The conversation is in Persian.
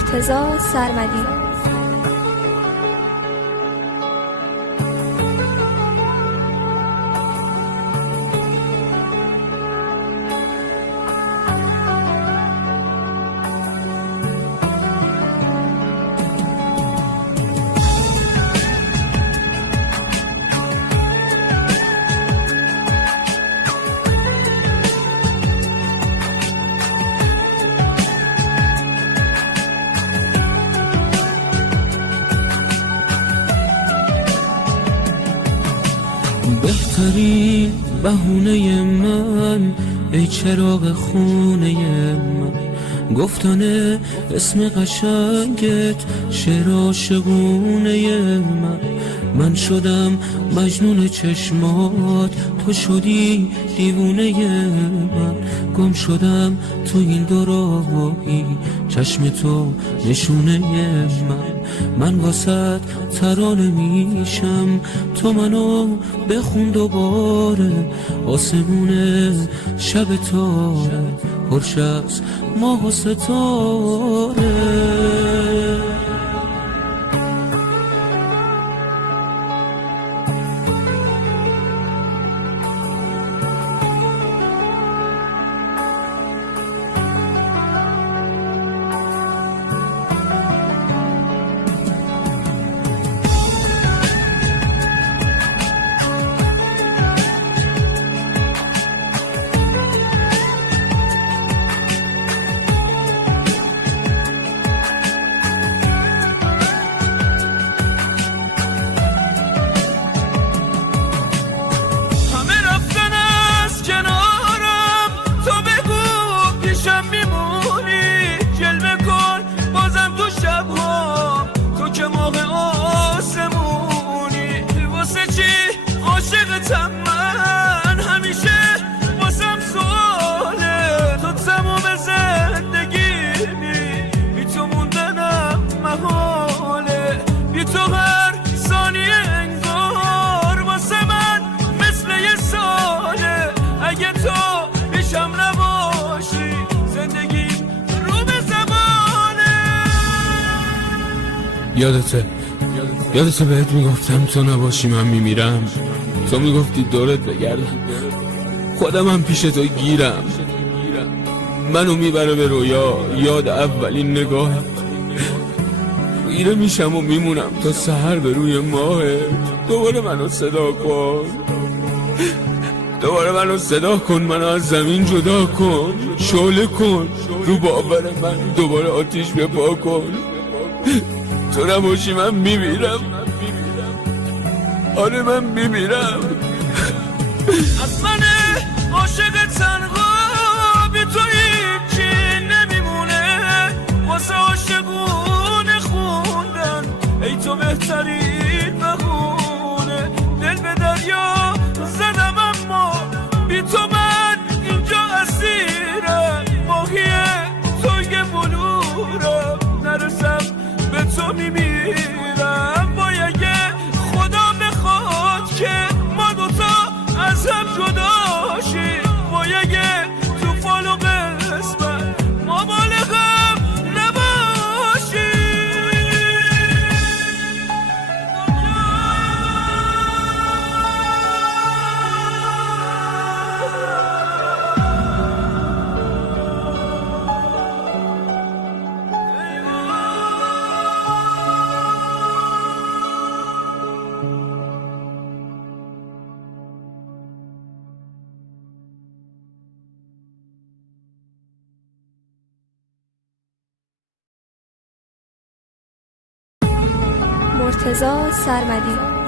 مرتضی سرمدی. بهترین بهونه من ای چراغ خونه من، گفتن اسم قشنگت شعر عاشقونه من شدم مجنون چشمات، تو شدی دیوونه من، گم شدم تو این دو راهی، چشم تو نشونه من واسط ترانه میشم، تو منو بخون دوباره، آسمونه شب تاره پرش از ماه و ستاره. من همیشه واسم سواله، تو تموم زندگیمی، بی تو موندنم محاله، بی تو هر ثانیه انگار واسه من مثل یه ساله، اگه تو پیشم نباشی زندگیم رو به زبانه. یادته بهت میگفتم تو نباشی من میمیرم، تو میگفتی دورت بگردم، خودم هم پیش تو گیرم، منو میبره به رویا یاد اولین نگاهت، خیره میشم و میمونم تا سحر به روی ماهت. دوباره منو صدا کن، منو از زمین جدا کن، شعله کن رو باور من، دوباره آتیش بپا کن، تو نباشی من میمیرم، آره من میمیرم. از من عاشق تنها بی تو هیچی نمیمونه، واسه عاشقونه خوندن ای تو بهترین بهونه، دل به دریا زدم اما بی تو من اینجا اسیرم، ماهی توی بلورم، نرسم به تو میمیرم، باید خدا بخواد که ما دوتا از هم جدا شیم، باید تو فال و قسمت ما بالغ هم نباشیم. مرتضی سرمدی.